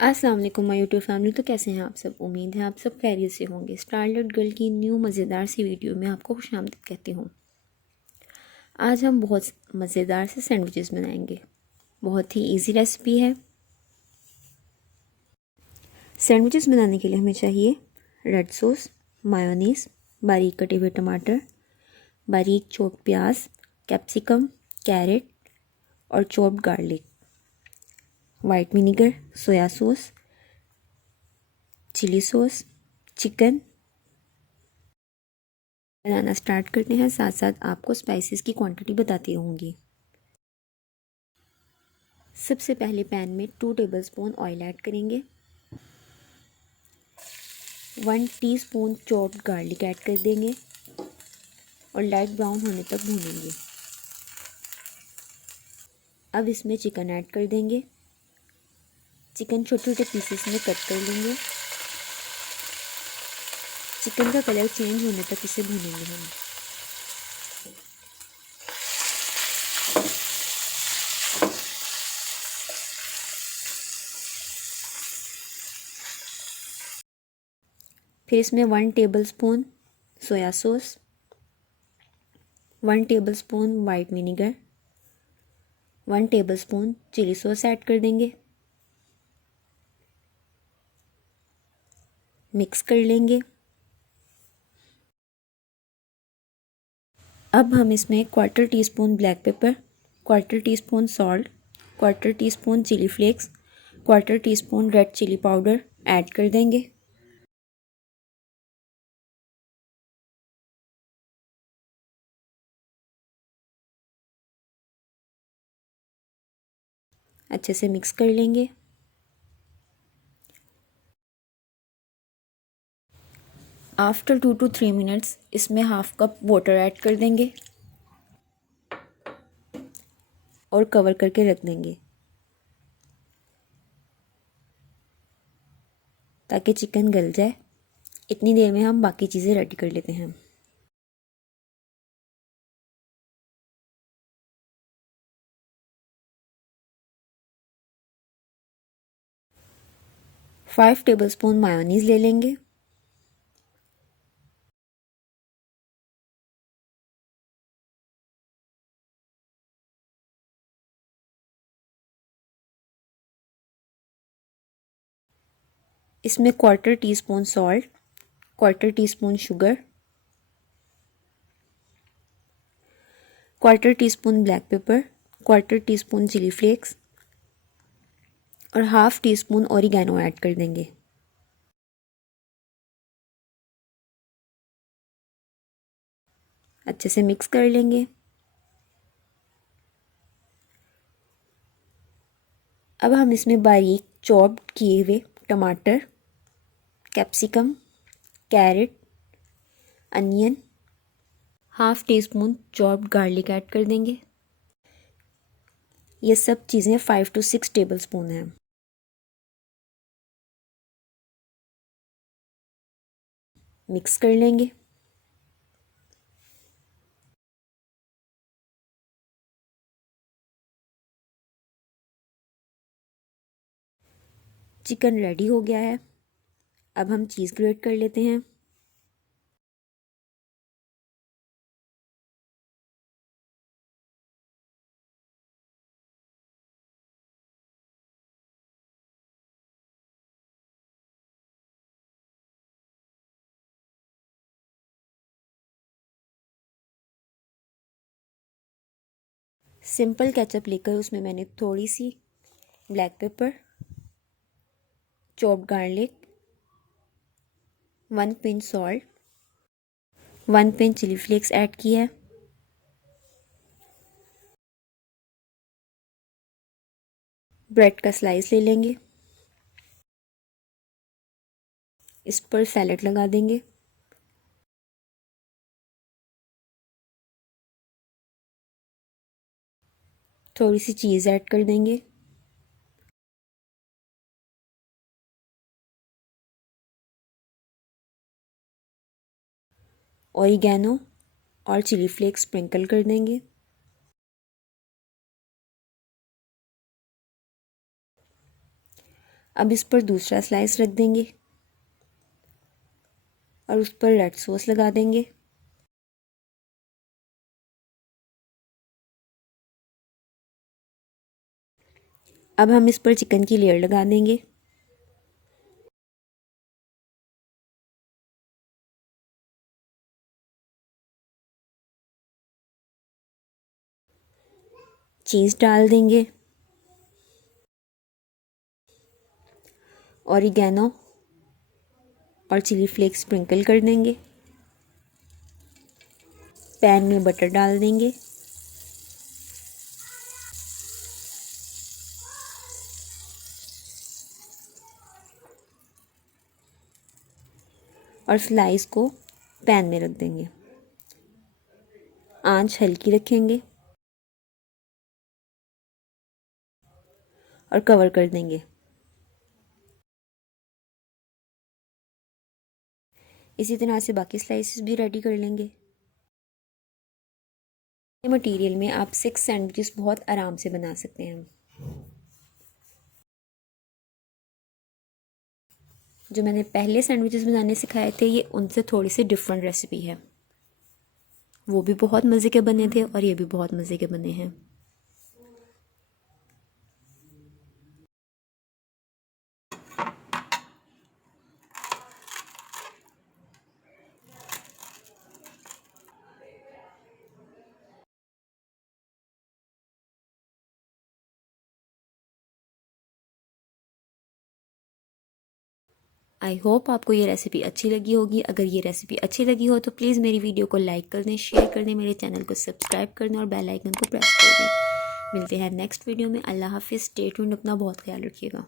अस्सलाम वालेकुम my YouTube family. तो कैसे हैं आप सब? उम्मीद है आप सब खैरियत से होंगे। स्टारलेट गर्ल की न्यू मज़ेदार सी वीडियो में आपको खुशामदीद कहती हूँ। आज हम बहुत मज़ेदार से सैंडविचेस बनाएंगे। बहुत ही इजी रेसिपी है। सैंडविचेस बनाने के लिए हमें चाहिए रेड सॉस, मायोनीज़, बारीक कटे हुए टमाटर, बारीक चॉप्ड प्याज, कैप्सिकम, कैरेट और chopped garlic, white vinegar, soya sauce, chilli sauce, chicken. बनाना स्टार्ट करते हैं, साथ साथ आपको स्पाइसेस की क्वांटिटी बताती रहूँगी। सबसे पहले पैन में 2 टेबलस्पून ऑयल ऐड करेंगे। 1 टीस्पून चॉप्ड गार्लिक ऐड कर देंगे और लाइट ब्राउन होने तक भूनेंगे। अब इसमें चिकन ऐड कर देंगे। चिकन छोटे छोटे पीसेस में कट कर लेंगे। चिकन का कलर चेंज होने तक इसे भूनेंगे हम। फिर इसमें 1 tablespoon soya sauce, 1 tablespoon white vinegar, 1 tablespoon chilli sauce add कर देंगे। मिक्स कर लेंगे। अब हम इसमें 1/4 teaspoon black pepper, 1/4 teaspoon salt, 1/4 teaspoon chilli flakes, 1/4 teaspoon red chilli powder add कर देंगे। अच्छे से मिक्स कर लेंगे। आफ्टर 2 to 3 मिनट्स इसमें हाफ कप वाटर ऐड कर देंगे और कवर करके रख देंगे ताकि चिकन गल जाए। इतनी देर में हम बाकी चीज़ें रेडी कर लेते हैं। फाइव टेबलस्पून मायोनीज़ ले लेंगे। इसमें 1/4 teaspoon salt, 1/4 teaspoon sugar, 1/4 teaspoon black pepper, 1/4 teaspoon chilli flakes और half teaspoon oregano add कर देंगे। अच्छे से मिक्स कर लेंगे। अब हम इसमें बारीक चॉप्ड किए हुए टमाटर, capsicum, carrot, onion, half teaspoon chopped garlic add कर देंगे। ये सब चीज़ें 5 to 6 टेबलस्पून हैं। मिक्स कर लेंगे। चिकन रेडी हो गया है। अब हम चीज़ ग्रेट कर लेते हैं। सिंपल केचप लेकर उसमें मैंने थोड़ी सी black pepper, chopped garlic, 1 pinch salt, 1 pinch chilli flakes add किया है। ब्रेड का स्लाइस ले लेंगे। इस पर सैलेड लगा देंगे। थोड़ी सी चीज़ ऐड कर देंगे। ओरिगैनो और चिली फ्लेक्स स्प्रिंकल कर देंगे। अब इस पर दूसरा स्लाइस रख देंगे और उस पर रेड सॉस लगा देंगे। अब हम इस पर चिकन की लेयर लगा देंगे। चीज़ डाल देंगे, ऑरिगेनो और चिली फ्लेक्स स्प्रिंकल कर देंगे। पैन में बटर डाल देंगे और स्लाइस को पैन में रख देंगे। आंच हल्की रखेंगे और कवर कर देंगे। इसी तरह से बाकी स्लाइसेस भी रेडी कर लेंगे। ये मटेरियल में आप 6 सैंडविचेस बहुत आराम से बना सकते हैं। जो मैंने पहले सैंडविचेस बनाने सिखाए थे, ये उनसे थोड़ी सी डिफरेंट रेसिपी है। वो भी बहुत मज़े के बने थे और ये भी बहुत मज़े के बने हैं। आई होप आपको ये रेसिपी अच्छी लगी होगी। अगर ये रेसिपी अच्छी लगी हो तो प्लीज़ मेरी वीडियो को लाइक कर दें, शेयर कर दें, मेरे चैनल को सब्सक्राइब कर दें और बेल आइकन को प्रेस कर दें। मिलते हैं नेक्स्ट वीडियो में। अल्लाह हाफिज़। स्टे ट्यून्ड, अपना बहुत ख्याल रखिएगा।